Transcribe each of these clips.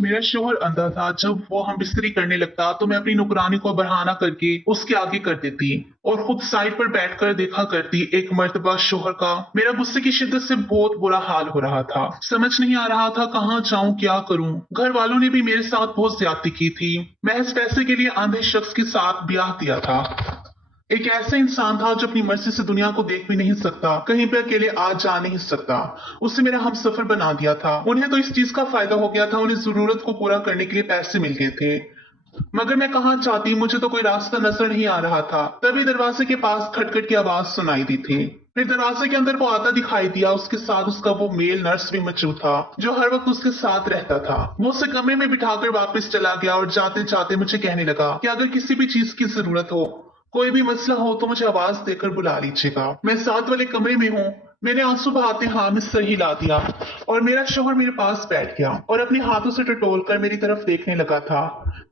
मेरा शोहर अंधा था। जब वो हम बिस्तरी करने लगता तो मैं अपनी नौकरानी को बहाना करके उसके आगे कर देती और खुद साइड पर बैठकर देखा करती। एक मर्तबा शोहर का मेरा गुस्से की शिद्दत से बहुत बुरा हाल हो रहा था। समझ नहीं आ रहा था कहाँ जाऊं, क्या करूं। घर वालों ने भी मेरे साथ बहुत ज्यादती की थी। महज पैसे के लिए अंधे शख्स के साथ ब्याह दिया था। एक ऐसा इंसान था जो अपनी मर्जी से दुनिया को देख भी नहीं सकता, कहीं पे अकेले आ जा नहीं सकता। उसे मेरा हम सफर बना दिया था। उन्हें तो इस चीज का फायदा हो गया था, उन्हें जरूरत को पूरा करने के लिए पैसे मिल गए थे। मगर मैं कहाँ चाहती, मुझे तो कोई रास्ता नजर नहीं आ रहा था। तभी दरवाजे के पास खटखट की आवाज सुनाई दी थी। फिर दरवाजे के अंदर वो आता दिखाई दिया। उसके साथ उसका वो मेल नर्स भी मौजूद था जो हर वक्त उसके साथ रहता था। वो उसे कमरे में बिठाकर वापस चला गया और जाते जाते मुझे कहने लगा कि अगर किसी भी चीज की जरूरत हो, कोई भी मसला हो तो मुझे आवाज देकर बुला लीजिएगा। मैं साथ वाले कमरे में हूँ। मैंने आंसू बहाते हाँ में सर हिला दिया और मेरा शोहर मेरे पास बैठ गया और अपने हाथों से टटोल कर मेरी तरफ देखने लगा था।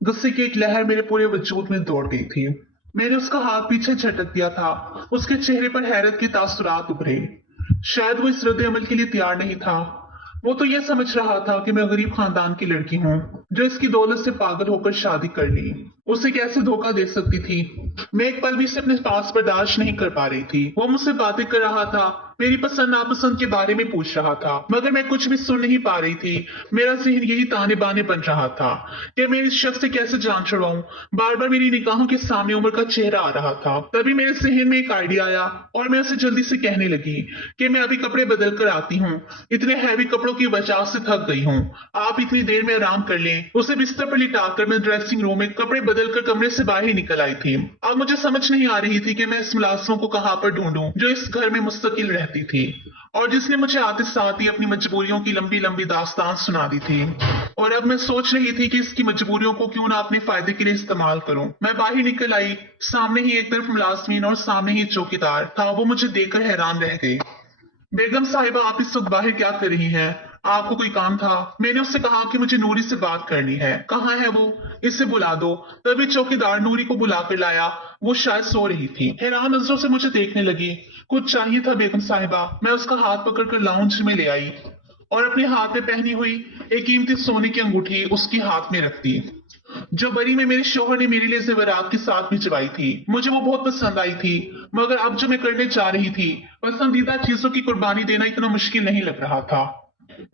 गुस्से की एक लहर मेरे पूरे वजूद में दौड़ गई थी। मैंने उसका हाथ पीछे झटक दिया था। उसके चेहरे पर हैरत के तासुरात उभरे। शायद वो इस रद्द अमल के लिए तैयार नहीं था। वो तो ये समझ रहा था कि मैं गरीब खानदान की लड़की हूँ जो इसकी दौलत से पागल होकर शादी कर ली। उसे कैसे धोखा दे सकती थी। मैं एक पल भी इसे अपने पास बर्दाश्त नहीं कर पा रही थी। वो मुझसे बातें कर रहा था, मेरी पसंद नापसंद के बारे में पूछ रहा था, मगर मैं कुछ भी सुन नहीं पा रही थी। मेरा जहन यही ताने बाने बन रहा था कि मैं इस शख्स से कैसे जान छुड़ाऊं। बार बार मेरी निगाहों के सामने उम्र का चेहरा आ रहा था। तभी मेरे जहन में एक आइडिया आया और मैं उसे जल्दी से कहने लगी कि मैं अभी कपड़े बदल कर आती हूँ। इतने हैवी कपड़ों की वजह से थक गई हूँ। आप इतनी देर में आराम कर लें। उसे बिस्तर पर लिटाकर मैं ड्रेसिंग रूम में कपड़े बदल कर कमरे से बाहर निकल आई थी। अब मुझे समझ नहीं आ रही थी कि मैं इस मुलाजिम को कहाँ पर ढूंढूं जो इस घर में मुस्तकिल रहती थी और जिसने मुझे आते साथ ही अपनी मजबूरियों की लंबी लंबी दास्तान सुना दी थी। और अब मैं सोच रही थी कि इसकी मजबूरियों को क्यों ना अपने फायदे के लिए इस्तेमाल करूं। मैं बाहर निकल आई। सामने ही एक तरफ मुलाजमीन और सामने ही चौकीदार था। वो मुझे देखकर हैरान रह गए। बेगम साहिबा, आप इस वक्त बाहर क्या कर रही हैं? आपको कोई काम था? मैंने उससे कहा कि मुझे नूरी से बात करनी है। कहाँ है वो? इसे बुला दो। तभी चौकीदार नूरी को बुला कर लाया। वो शायद सो रही थी। हैरान नजरों से मुझे देखने लगी। कुछ चाहिए था बेगम साहिबा? मैं उसका हाथ पकड़कर लाउंज में ले आई और अपने हाथ में पहनी हुई एक कीमती सोने की अंगूठी उसके हाथ में रख दी जो बरी में मेरे शोहर ने मेरे लिए जेवरात के साथ भिजवाई थी। मुझे वो बहुत पसंद आई थी, मगर अब जो मैं करने जा रही थी, पसंदीदा चीजों की कुर्बानी देना इतना मुश्किल नहीं लग रहा था।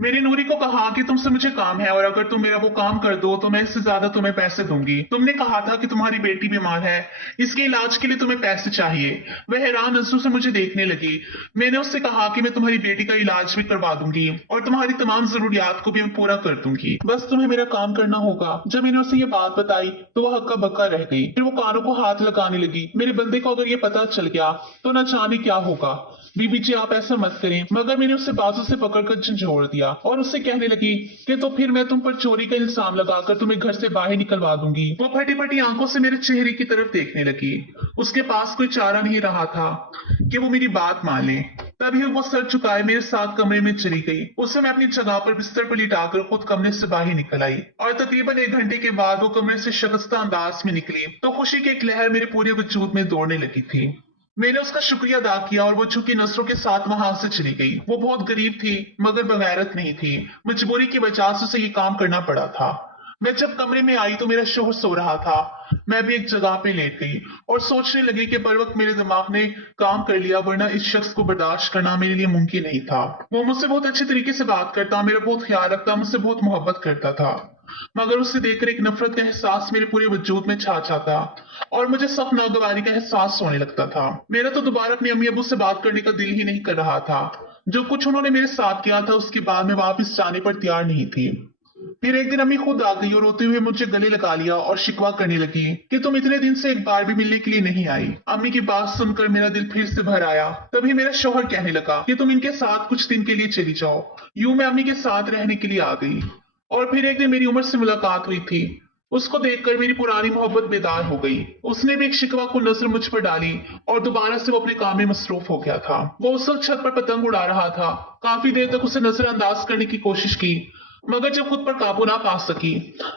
मैंने नूरी को कहा कि तुमसे मुझे काम है और अगर तुम मेरा वो काम कर दो तो मैं इससे ज्यादा तुम्हें पैसे दूंगी। तुमने कहा था कि तुम्हारी बेटी बीमार है, इसके इलाज के लिए तुम्हें पैसे चाहिए। वह हैरान नजरों से मुझे देखने लगी। मैंने उससे कहा कि मैं तुम्हारी बेटी का इलाज भी करवा दूंगी और तुम्हारी तमाम जरूरियात को भी मैं पूरा कर दूंगी, बस तुम्हें मेरा काम करना होगा। जब मैंने उसे ये बात बताई तो वह हक्का बक्का रह गई। फिर वो कानों को हाथ लगाने लगी। मेरे बंदे को अगर ये पता चल गया तो न जाने क्या होगा। बीबी जी, आप ऐसा मत करें। मगर मैंने उसे बाजू से पकड़कर झंझोड़ दिया और उससे कहने लगी कि तो फिर मैं तुम पर चोरी का इल्जाम लगाकर तुम्हें घर से बाहर निकलवा दूंगी। वो फटी फटी आंखों से मेरे चेहरे की तरफ देखने लगी। उसके पास कोई चारा नहीं रहा था कि वो मेरी बात मान ले। तभी वो सर झुकाए मेरे साथ कमरे में चली गई। उसे मैं अपनी जगह पर बिस्तर पर लिटाकर खुद कमरे से बाहर निकल आई और तकरीबन 1 घंटे के बाद वो कमरे से शकस्ता अंदाज में निकली तो खुशी की एक लहर मेरे पूरे वजूद में दौड़ने लगी थी। मैंने उसका शुक्रिया अदा किया और वो झुकी नजरों के साथ वहां से चली गई। वो बहुत गरीब थी मगर बगैरत नहीं थी। मजबूरी की वजह से उसे ये काम करना पड़ा था। मैं जब कमरे में आई तो मेरा शोहर सो रहा था। मैं भी एक जगह पे लेट गई और सोचने लगी कि बर वक्त मेरे दिमाग ने काम कर लिया, वरना इस शख्स को बर्दाश्त करना मेरे लिए मुमकिन नहीं था। वो मुझसे बहुत अच्छे तरीके से बात करता, मेरा बहुत ख्याल रखता, मुझसे बहुत मोहब्बत करता था, मगर उसे देखकर एक नफरत का एहसास मेरे पूरे वजूद में छा जाता और मुझे सख्त नागवारी का एहसास होने लगता था। मेरा तो दोबारा अपने अम्मी अबू से बात करने का दिल ही नहीं कर रहा था। जो कुछ उन्होंने मेरे साथ किया था उसके बाद मैं वापस जाने पर तैयार नहीं थी। फिर एक दिन अम्मी खुद आ गई और रोते हुए मुझे गले लगा लिया और शिकवा करने लगी कि तुम इतने दिन से एक बार भी मिलने के लिए नहीं आई। अम्मी की बात सुनकर मेरा दिल फिर से भर आया। तभी मेरा शौहर कहने लगा कि तुम इनके साथ कुछ दिन के लिए चली जाओ। यूं मैं अम्मी के साथ रहने के लिए आ गई। और फिर एक दिन मेरी उमर से मुलाकात हुई थी। उसको देखकर मेरी पुरानी मोहब्बत बेदार हो गई। उसने भी एक शिकवा को नजर मुझ पर डाली और दोबारा से वो अपने काम में मसरूफ हो गया था। वो उस वक्त छत पर पतंग उड़ा रहा था। काफी देर तक उसे नजरअंदाज करने की कोशिश की, मगर जब खुद पर काबू ना पा सकी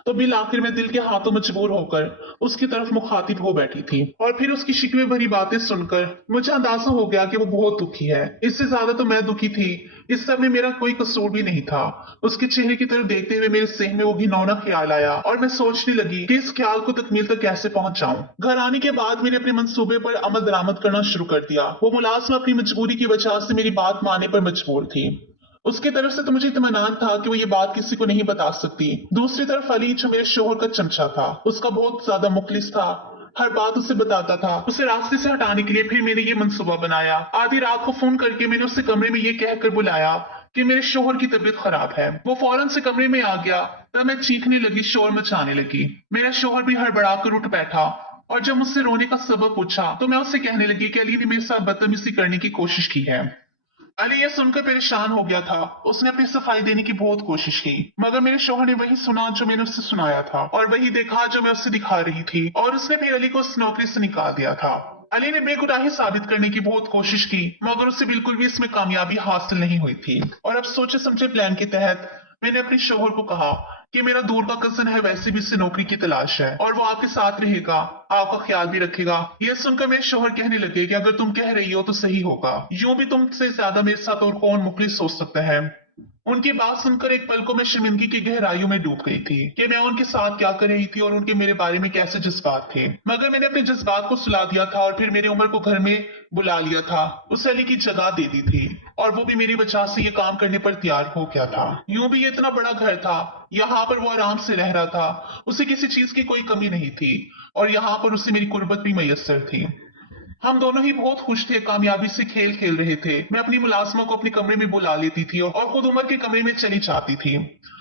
तो बिल आखिर में दिल के हाथों मजबूर होकर उसकी तरफ मुखातिब हो बैठी थी और फिर उसकी शिकवे भरी बातें सुनकर मुझे अंदाजा हो गया कि वो बहुत दुखी है। इससे ज्यादा तो मैं दुखी थी। इस सब में मेरा कोई कसूर भी नहीं था। उसके चेहरे की तरफ देखते हुए मेरे सहन में वो घिनौना ख्याल आया और मैं सोचने लगी कि इस ख्याल को तकमील तक कैसे पहुंच जाऊं। घर आने के बाद मैंने अपने मंसूबे पर अमल दरामद करना शुरू कर दिया। वो मुलाजिम अपनी मजबूरी की वजह से मेरी बात मानने पर मजबूर थी। उसकी तरफ से तो मुझे इत्मीनान था कि वो ये बात किसी को नहीं बता सकती। दूसरी तरफ अली जो मेरे शोहर का चमचा था, उसका बहुत ज्यादा मुखलिस था, हर बात उसे बताता था। उसे रास्ते से हटाने के लिए फिर मैंने ये मंसूबा बनाया। आधी रात को फोन करके मैंने उसे कमरे में ये कहकर बुलाया कि मेरे शोहर की तबीयत खराब है। वो फौरन से कमरे में आ गया। तब मैं चीखने लगी, शोर मचाने लगी। मेरा शोहर भी हड़बड़ाकर उठ बैठा और जब मुझसे रोने का सबब पूछा तो मैं उससे कहने लगी कि अली ने मेरे साथ बदतमीजी करने की कोशिश की है। अली ये सुनकर परेशान हो गया था। उसने अपनी सफाई देने की बहुत कोशिश की, मगर मेरे शौहर ने वही सुना जो मैंने उससे सुनाया था और वही देखा जो मैं उससे दिखा रही थी, और उसने फिर अली को उस नौकरी से निकाल दिया था। अली ने बेगुनाही साबित करने की बहुत कोशिश की, मगर उसे बिल्कुल भी इसमें कामयाबी हासिल नहीं हुई थी। और अब सोचे समझे प्लान के तहत मैंने अपने शौहर को कहा कि मेरा दूर का कजन है, वैसे भी इससे नौकरी की तलाश है और वो आपके साथ रहेगा, आपका ख्याल भी रखेगा। यह सुनकर मेरे शौहर कहने लगे कि अगर तुम कह रही हो तो सही होगा। यूं भी तुमसे ज्यादा मेरे साथ और कौन मुखलिस सोच सकता है। उनकी बात सुनकर एक पल को मैं शर्मिंदगी की गहराइयों में डूब गई थी कि मैं उनके साथ क्या कर रही थी और उनके मेरे बारे में कैसे जज्बात थे। मगर मैंने अपने जज्बात को सुला दिया था और फिर मेरी उम्र को घर में बुला लिया था। उसे अली की जगह दे दी थी और वो भी मेरी वजह से ये काम करने पर तैयार हो गया था। यूं भी ये इतना बड़ा घर था, यहाँ पर वो आराम से रह रहा था, उसे किसी चीज की कोई कमी नहीं थी और यहाँ पर उसे मेरी कुर्बत भी मैसर थी। हम दोनों ही बहुत खुश थे, कामयाबी से खेल खेल रहे थे। मैं अपनी मुलाजमा को अपने कमरे में बुला लेती थी और खुद उमर के कमरे में चली जाती थी।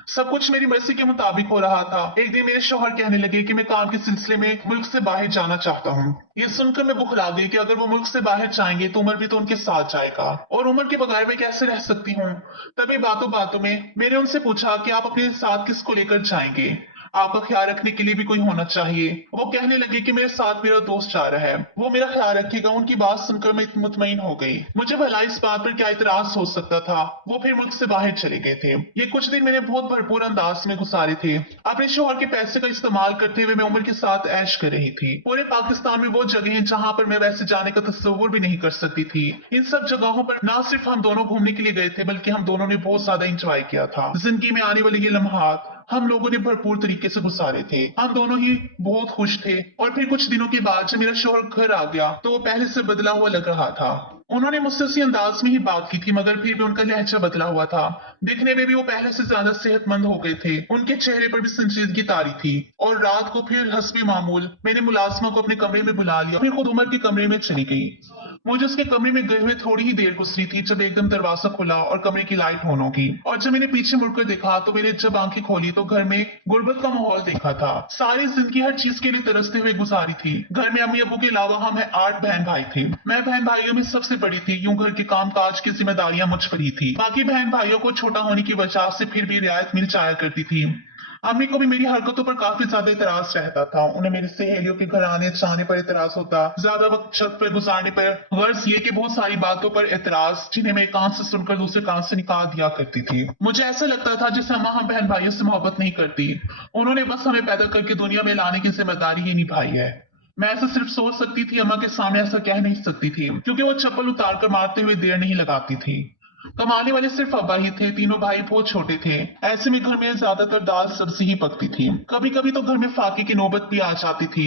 सब कुछ मेरी मर्जी के मुताबिक हो रहा था। एक दिन मेरे शौहर कहने लगे कि मैं काम के सिलसिले में मुल्क से बाहर जाना चाहता हूँ। ये सुनकर मैं बुखला गई कि अगर वो मुल्क से बाहर जाएंगे तो उमर भी तो उनके साथ जाएगा और उमर के बगैर मैं कैसे रह सकती हूँ। तभी बातों बातों में मैंने उनसे पूछा कि आप अपने साथ किसको लेकर जाएंगे, आपका ख्याल रखने के लिए भी कोई होना चाहिए। वो कहने लगे कि मेरे साथ मेरा दोस्त जा रहा है, वो मेरा ख्याल रखेगा। उनकी बात सुनकर मैं मुतमईन हो गई। मुझे भला इस बात पर क्या इतराज हो सकता था। वो फिर मुल्क से बाहर चले गए थे। ये कुछ दिन मैंने बहुत भरपूर अंदाज में गुजारे थे। अपने शोहर के पैसे का इस्तेमाल करते हुए मैं उम्र के साथ ऐश कर रही थी। पूरे पाकिस्तान में वो जगह हैं जहां पर मैं वैसे जाने का तस्वुर भी नहीं कर सकती थी। इन सब जगहों पर ना सिर्फ हम दोनों घूमने के लिए गए थे, बल्कि हम दोनों ने बहुत ज्यादा इंजॉय किया था। जिंदगी में आने वाले ये लम्हात हम लोगों ने भरपूर तरीके से गुजारे थे। हम दोनों ही बहुत खुश थे। और फिर कुछ दिनों के बाद जब मेरा शौहर घर आ गया तो वो पहले से बदला हुआ लग रहा था। उन्होंने मुझसे उसी अंदाज में ही बात की थी, मगर फिर भी उनका लहजा बदला हुआ था। दिखने में भी वो पहले से ज्यादा सेहतमंद हो गए थे। उनके चेहरे पर भी संजीदगी तारी थी। और रात को फिर हस्बे मामूल मैंने मुलाजमा को अपने कमरे में बुला लिया, फिर खुद उमर के कमरे में चली गई। मुझे उसके कमरे में गए हुए थोड़ी ही देर गुजरी थी जब एकदम दरवाजा खुला और कमरे की लाइट ऑन होगी। और जब मैंने पीछे मुड़कर देखा तो मैंने जब आंखें खोली तो घर में गुर्बत का माहौल देखा था। सारी जिंदगी हर चीज के लिए तरसते हुए गुजारी थी। घर में अम्मी अबू के अलावा हम 8 बहन भाई थे। मैं बहन भाइयों में सबसे बड़ी थी। यूं घर के काम काज की जिम्मेदारियां मुझ पर ही थी। बाकी बहन भाइयों को छोटा होने की वजह से फिर भी रियायत मिल जाया करती थी। अम्मी को भी मेरी हरकतों पर काफी ज्यादा इतराज रहता था। उन्हें मेरी सहेलियों के घर आने जाने पर इतराज होता, ज्यादा वक्त छत पर गुजारने पर, गर्ज ये कि बहुत सारी बातों पर इतराज जिन्हें मैं एक कान से सुनकर दूसरे कान से निकाल दिया करती थी। मुझे ऐसा लगता था जैसे अम्मा हम बहन भाइयों से मोहब्बत नहीं करती, उन्होंने बस हमें पैदा करके दुनिया में लाने की जिम्मेदारी ही निभाई है। मैं ऐसा सिर्फ सोच सकती थी, अम्मा के सामने ऐसा कह नहीं सकती थी, क्योंकि वो चप्पल उतार कर मारते हुए देर नहीं लगाती थी। कमाने वाले सिर्फ अब्बा ही थे। तीनों भाई बहुत छोटे थे। ऐसे में घर में ज्यादातर दाल सब्जी ही पकती थी। कभी कभी तो घर में फाके की नौबत भी आ जाती थी।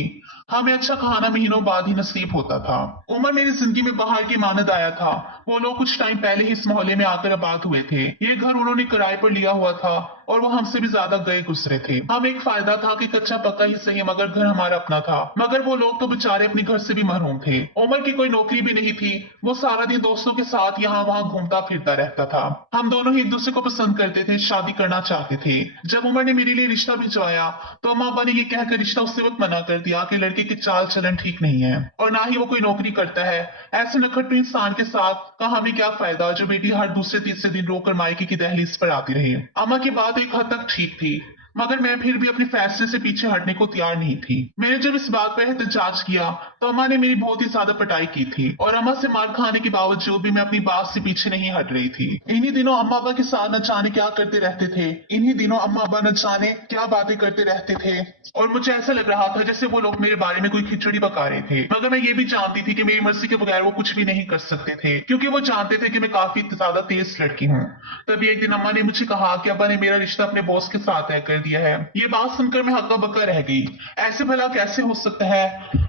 हमें अच्छा खाना महीनों बाद ही नसीब होता था। उमर मेरी जिंदगी में बाहर की मानद आया था। वो लोग कुछ टाइम पहले ही इस मोहल्ले में आकर आबाद हुए थे। ये घर उन्होंने किराए पर लिया हुआ था और वो हमसे भी ज्यादा गए गुजरे थे। हम एक फायदा था कि कच्चा पक्का ही सही, मगर घर हमारा अपना था। मगर वो लोग तो बेचारे अपने घर से भी महरूम थे। उमर की कोई नौकरी भी नहीं थी। वो सारा दिन दोस्तों के साथ यहाँ वहां घूमता फिरता रहता था। हम दोनों ही एक दूसरे को पसंद करते थे, शादी करना चाहते थे। जब उमर ने मेरे लिए रिश्ता भिजवाया तो अम्मा अब्बा ने ये कहकर रिश्ता उससे वक्त मना कर दिया कि लड़के की चाल चलन ठीक नहीं है और ना ही वो कोई नौकरी करता है। ऐसे नखट्टू इंसान के साथ का हमें क्या फायदा जो बेटी हर दूसरे तीसरे दिन रोकर मायके की दहलीज पर आती रही। अम्मा की बात एक हद तक ठीक थी। मगर मैं फिर भी अपने फैसले से पीछे हटने को तैयार नहीं थी। मैंने जब इस बात पर एहतजाज किया तो अम्मा ने मेरी बहुत ही ज्यादा पिटाई की थी और अम्मा से मार खाने के बावजूद भी मैं अपनी बात से पीछे नहीं हट रही थी। इन्हीं दिनों अम्मा अब्बा के साथ न जाने क्या करते रहते थे, इन्हीं दिनों अम्मा अब्बा न जाने क्या बातें करते रहते थे और मुझे ऐसा लग रहा था जैसे वो लोग मेरे बारे में कोई खिचड़ी पका रहे थे। मगर मैं ये भी जानती थी कि मेरी मर्जी के बगैर वो कुछ भी नहीं कर सकते थे क्योंकि वो जानते थे कि मैं काफी ज्यादा तेज लड़की हूँ। तभी एक दिन अम्मा ने मुझे कहा कि अब्बा ने मेरा रिश्ता अपने बॉस के साथ तय कर दिया है। ये बात सुनकर मैं हक्का बक्का रह गई। ऐसे भला कैसे हो सकता है?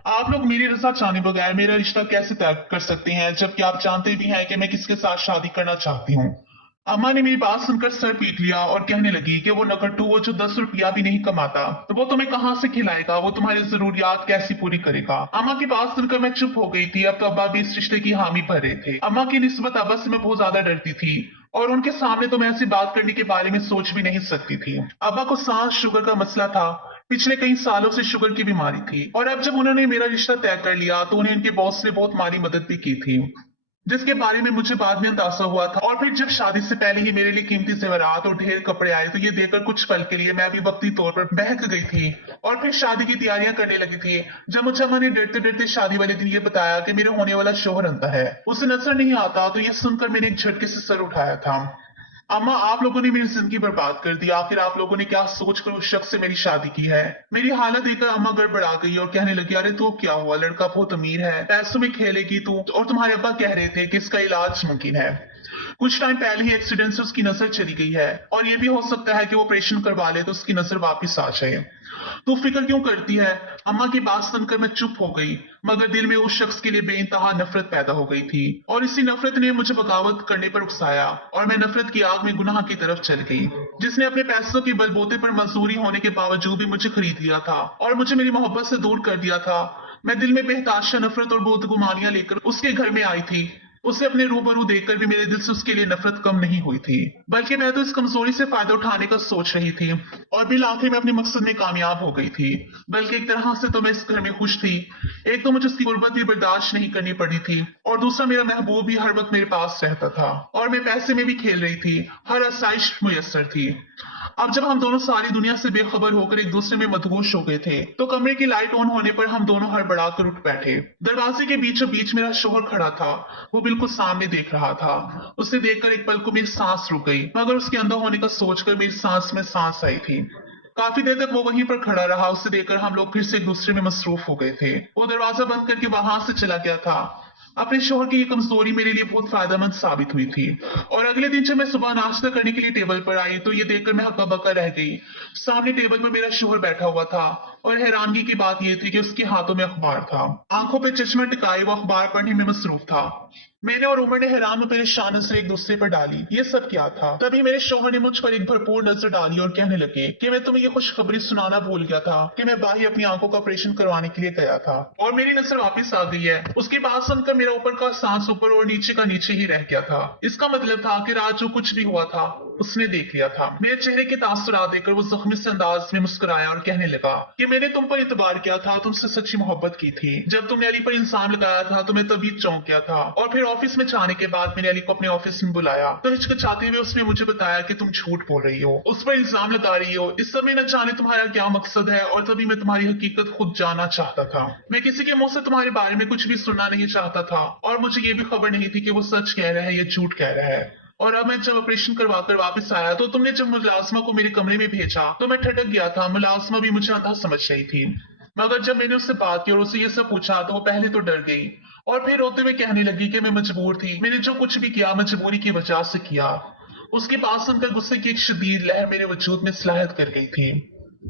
आप लोग मेरी रजा चाहे बगैर मेरा रिश्ता कैसे तय कर सकते हैं जबकि आप जानते भी हैं कि मैं किसके साथ शादी करना चाहती हूँ। अम्मा ने मेरी बात सुनकर सर पीट लिया और कहने लगी कि वो नकट्टू, वो जो 10 रुपया भी नहीं कमाता, तो वो तुम्हें कहाँ से खिलाएगा, वो तुम्हारी जरूरियात कैसी पूरी करेगा। अम्मा की बात सुनकर मैं चुप हो गई थी। अब तो अब्बा भी इस रिश्ते की हामी भर रहे थे। अम्मा की निस्बत अब्बा से मैं बहुत ज्यादा डरती थी और उनके सामने तो मैं ऐसी बात करने के बारे में सोच भी नहीं सकती थी। अब्बा को सांस शुगर का मसला था। पिछले कई सालों से शुगर की बीमारी थी और अब जब उन्होंने मेरा रिश्ता तय कर लिया तो उन्हें उनके बॉस ने बहुत माली मदद भी की थी जिसके बारे में मुझे बाद में अंदाजा हुआ था। और फिर जब शादी से पहले ही मेरे लिए कीमती जेवरात और ढेर कपड़े आए तो ये देखकर कुछ पल के लिए मैं भी वक्ती तौर पर बहक गई थी और फिर शादी की तैयारियां करने लगी थी। जब मुझे अम्मा ने डरते डरते शादी वाले दिन ये बताया कि मेरे होने वाला शोहर अंता है, उसे नजर नहीं आता, तो ये सुनकर मैंने एक झटके से सर उठाया था। अम्मा, आप लोगों ने मेरी जिंदगी बर्बाद कर दी। आखिर आप लोगों ने क्या सोचकर उस शख्स से मेरी शादी की है? मेरी हालत देखकर अम्मा गड़बड़ा गई और कहने लगी, अरे तो क्या हुआ, लड़का बहुत अमीर है, पैसों में खेलेगी तू, और तुम्हारे अब्बा कह रहे थे कि इसका इलाज मुमकिन है। कुछ टाइम पहले ही एक्सीडेंट से उसकी नजर चली गई है और ये भी हो सकता है कि वो ऑपरेशन करवा ले तो उसकी नजर वापस आ जाए। तू फिक्र क्यों करती है? अम्मा की बात सुनकर मैं चुप हो गई मगर दिल में उस शख्स के लिए बेइंतहा नफरत पैदा हो गई थी और इसी नफरत ने मुझे बगावत करने पर उकसाया और मैं नफरत की आग में गुनाह की तरफ चल गई। जिसने अपने पैसों के बलबूते पर मजदूरी होने के बावजूद भी मुझे खरीद लिया था और मुझे मेरी मोहब्बत से दूर कर दिया था। मैं दिल में बेहताशा नफरत और बदगुमानियां लेकर उसके घर में आई थी। उसे अपने रूबरू देखकर भी मेरे दिल से उसके लिए नफरत कम नहीं हुई थी, बल्कि मैं तो इस कमजोरी से फायदा उठाने का सोच रही थी और बिल आखिर में अपने मकसद में कामयाब हो गई थी। बल्कि एक तरह से तो मैं इस घर में खुश थी। एक तो मुझे उसकी गुर्बत भी बर्दाश्त नहीं करनी पड़ी थी और दूसरा मेरा महबूब भी हर वक्त मेरे पास रहता था और मैं पैसे में भी खेल रही थी, हर आसाइश मुयस्सर थी। अब जब हम दोनों सारी दुनिया से बेखबर होकर एक दूसरे में मदहोश हो गए थे तो कमरे की लाइट ऑन होने पर हम दोनों हड़बड़ा कर उठ बैठे। दरवाजे के बीचों बीच मेरा शोहर खड़ा था। वो बिल्कुल सामने देख रहा था। उसे देखकर एक पल को मेरी सांस रुक गई मगर उसके अंदर होने का सोचकर मेरी सांस में सांस आई थी। काफी देर तक वो वहीं पर खड़ा रहा। उसे देखकर हम लोग फिर से एक दूसरे में मसरूफ हो गए थे। वो दरवाजा बंद करके वहां से चला गया था। अपने शोहर की ये कमजोरी मेरे लिए बहुत फायदेमंद साबित हुई थी और अगले दिन जब मैं सुबह नाश्ता करने के लिए टेबल पर आई तो ये देखकर मैं हक्का बक्का रह गई। सामने टेबल पर मेरा शोहर बैठा हुआ था और हैरानगी की बात यह थी कि उसके हाथों में अखबार था। आंखों पे चश्मा टिकाए वो अखबार पढ़ने में मसरूफ था। मैंने और उमर ने हैरान और परेशान नजर एक दूसरे पर डाली। ये सब क्या था? तभी मेरे शोहर ने मुझ पर एक भरपूर नजर डाली और कहने लगे कि मैं तुम्हें ये खुशखबरी सुनाना भूल गया था कि मैं बाहर अपनी आंखों का ऑपरेशन करवाने के लिए गया था और मेरी नजर वापस आ गई है। उसकी बात सुनकर मेरा ऊपर का सांस ऊपर और नीचे का नीचे ही रह गया था। इसका मतलब था कि रात जो कुछ भी हुआ था उसने देख लिया था। मेरे चेहरे के तासुरात देखकर वो जख्मी से अंदाज में मुस्कुराया और कहने लगा कि मैंने तुम पर इतबार किया था, तुमसे सच्ची मोहब्बत की थी। जब तुमने अली पर इंसान लगाया था तो मैं तभी चौंक गया था और फिर ऑफिस में जाने के बाद मैंने अली को अपने ऑफिस में बुलाया तो हिचकिचाते हुए उसने मुझे बताया कि तुम झूठ बोल रही हो, उस पर इल्जाम लगा रही हो। इस समय न जाने तुम्हारा क्या मकसद है और तभी मैं तुम्हारी हकीकत खुद जानना चाहता था। मैं किसी के मुंह से तुम्हारे बारे में कुछ भी सुनना नहीं चाहता था और मुझे ये भी खबर नहीं थी कि वो सच कह रहा है या झूठ कह रहा है। और अब मैं जब ऑपरेशन करवा कर वापस आया तो तुमने जब मुलाजमा को मेरे कमरे में भेजा तो मैं ठटक गया था। मुलाजमा भी मुझे अंधा समझ रही थी मगर जब मैंने उससे बात की और उससे ये सब पूछा तो वो पहले तो डर गई और फिर रोते हुए कहने लगी कि मैं मजबूर थी, मैंने जो कुछ भी किया मजबूरी की वजह से किया। उसकी बात सुनकर गुस्से की एक शदीद लहर मेरे वजूद में सलाहत कर गई थी।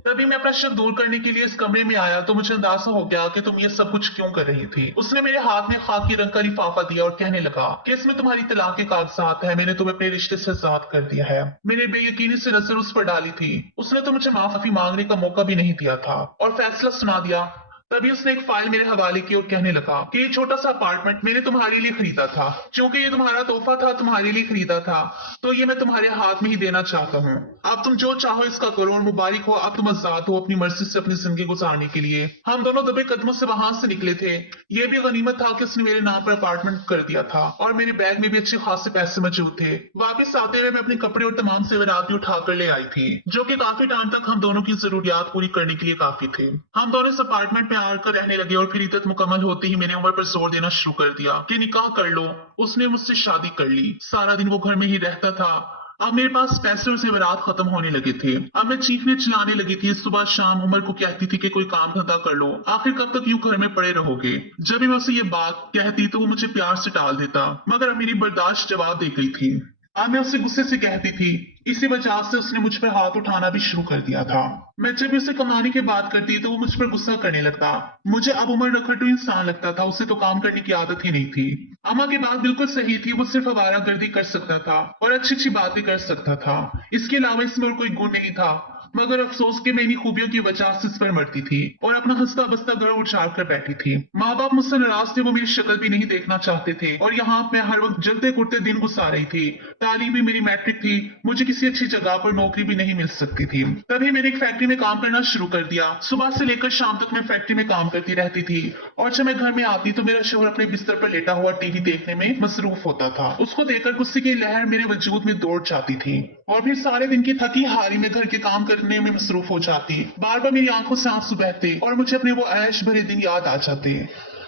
तभी मैं अपना शक दूर करने के लिए इस कमरे में आया तो मुझे अंदाजा हो गया कि तुम ये सब कुछ क्यों कर रही थी। उसने मेरे हाथ में खाकी रंग का लिफाफा दिया और कहने लगा कि इसमें तुम्हारी तलाक के कागजात है, मैंने तुम्हें अपने रिश्ते से आजाद कर दिया है। मैंने बेयकीनी से नजर उस पर डाली थी। उसने तो मुझे माफी मांगने का मौका भी नहीं दिया था और फैसला सुना दिया तभी उसने एक फाइल मेरे हवाले की और कहने लगा कि ये छोटा सा अपार्टमेंट मैंने तुम्हारे लिए खरीदा था, क्योंकि ये तुम्हारा तोहफा था, तुम्हारे लिए खरीदा था, तो ये मैं तुम्हारे हाथ में ही देना चाहता हूँ। अब तुम जो चाहो इसका करो और मुबारक हो, अब तुम आजाद हो अपनी मर्जी से अपनी जिंदगी गुजारने के लिए। हम दोनों दबे कदमों से वहां से निकले थे। ये भी गनीमत था कि उसने मेरे नाम पर अपार्टमेंट कर दिया था और मेरे बैग में भी अच्छे खासे पैसे मौजूद थे। वापस आते हुए मैं अपने कपड़े और तमाम जेवरात भी उठा कर ले आई थी, जो कि काफी टाइम तक हम दोनों की जरूरियात पूरी करने के लिए काफी थे। हम दोनों इस अपार्टमेंट में आकर रहने लगे और फिर इद्दत मुकम्मल होते ही मैंने उमर पर जोर देना शुरू कर दिया कि निकाह कर लो। उसने मुझसे शादी कर ली। सारा दिन वो घर में ही रहता था। अब मेरे पास पैसे और जेवरात खत्म होने लगे थे। अब मैं चीखने चिल्लाने लगी थी। सुबह शाम उमर को कहती थी कि कोई काम धंधा कर लो, आखिर कब तक यूं घर में पड़े रहोगे। जब भी मैं उसे ये बात कहती तो वो मुझे प्यार से टाल देता, मगर अब मेरी बर्दाश्त जवाब दे गई थी। अब मैं उसे गुस्से से कहती थी। इसी वजह से उसने मुझ पर हाथ उठाना भी शुरू कर दिया था। मैं जब भी उसे कमाने की बात करती तो वो मुझ पर गुस्सा करने लगता। मुझे अब उमर रखटू इंसान लगता था, उसे तो काम करने की आदत ही नहीं थी। अम्मा की बात बिल्कुल सही थी, वो सिर्फ आवारागर्दी कर सकता था और अच्छी अच्छी बातें कर सकता था। इसके अलावा इसमें और कोई गुण नहीं था। मगर अफसोस कि मैं इन्हीं खूबियों की वजह से इस पर मरती थी और अपना हंसता बसता घर उछाल कर बैठी थी। माँ बाप मुझसे नाराज थे, वो मेरी शक्ल भी नहीं देखना चाहते थे और यहाँ मैं हर वक्त जलते कुटते दिन गुजार रही थी। तालीम भी मेरी मैट्रिक थी, मुझे किसी अच्छी जगह पर नौकरी भी नहीं मिल सकती थी। तभी मैंने एक फैक्ट्री में काम करना शुरू कर दिया। सुबह से लेकर शाम तक मैं फैक्ट्री में काम करती रहती थी और जब मैं घर में आती तो मेरा शोहर अपने बिस्तर पर लेटा हुआ टीवी देखने में मसरूफ होता था। उसको देखकर गुस्से की लहर मेरे वजूद में दौड़ जाती थी और फिर सारे दिन की थकी हारी में घर के काम करने में मसरूफ हो जाती। बार बार मेरी आंखों से आंसू बहते और मुझे अपने वो ऐश भरे दिन याद आ जाते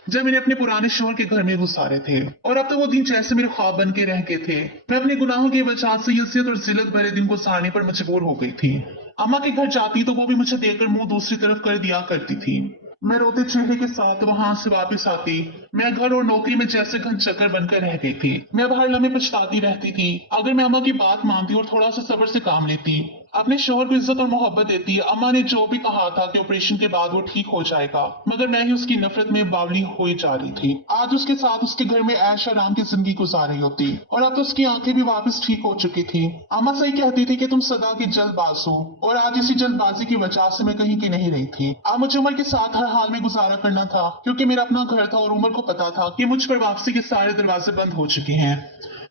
जब मैंने अपने पुराने शोहर के घर में गुजारे थे। और अब तो वो दिन जैसे मेरे ख्वाब बन के रह गए थे। मैं अपने गुनाहों की वजह से यसीयत और जिल्लत भरे दिन गुजारने पर मजबूर हो गई थी। अम्मा के घर जाती तो वो भी मुझे देखकर मुंह दूसरी तरफ कर दिया करती थी। मैं रोते चेहरे के साथ वहां से वापस आती। मैं घर और नौकरी में जैसे घन चक्कर बनकर रह गई थी। मैं हर लम्हे पछताती रहती थी। अगर मैं अम्मा की बात मानती और थोड़ा सा सब्र से काम लेती, अपने शोहर को इज्जत और मोहब्बत देती। अम्मा ने जो भी कहा था कि ऑपरेशन के बाद वो ठीक हो जाएगा, मगर मैं ही उसकी नफरत में बावली हुई जा रही थी। आज उसके साथ उसके घर में ऐश आराम की जिंदगी गुजार रही होती और अब तो उसकी आंखें भी वापस ठीक हो चुकी थी। अम्मा सही कहती थी कि तुम सदा की जल्दबाज हो और आज इसी जल्दबाजी की वजह से मैं कहीं की नहीं रही थी। अब मुझे उमर के साथ हर हाल में गुजारा करना था, क्योंकि मेरा अपना घर था और उमर को पता था कि मुझ पर वापसी के सारे दरवाजे बंद हो चुके हैं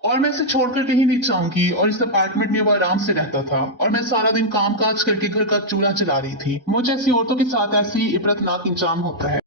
और मैं इसे छोड़कर कहीं नहीं जाऊंगी। और इस अपार्टमेंट में वो आराम से रहता था और मैं सारा दिन काम काज करके घर का चूल्हा चला रही थी। मुझे ऐसी औरतों के साथ ऐसी इबरतनाक इंजाम होता है।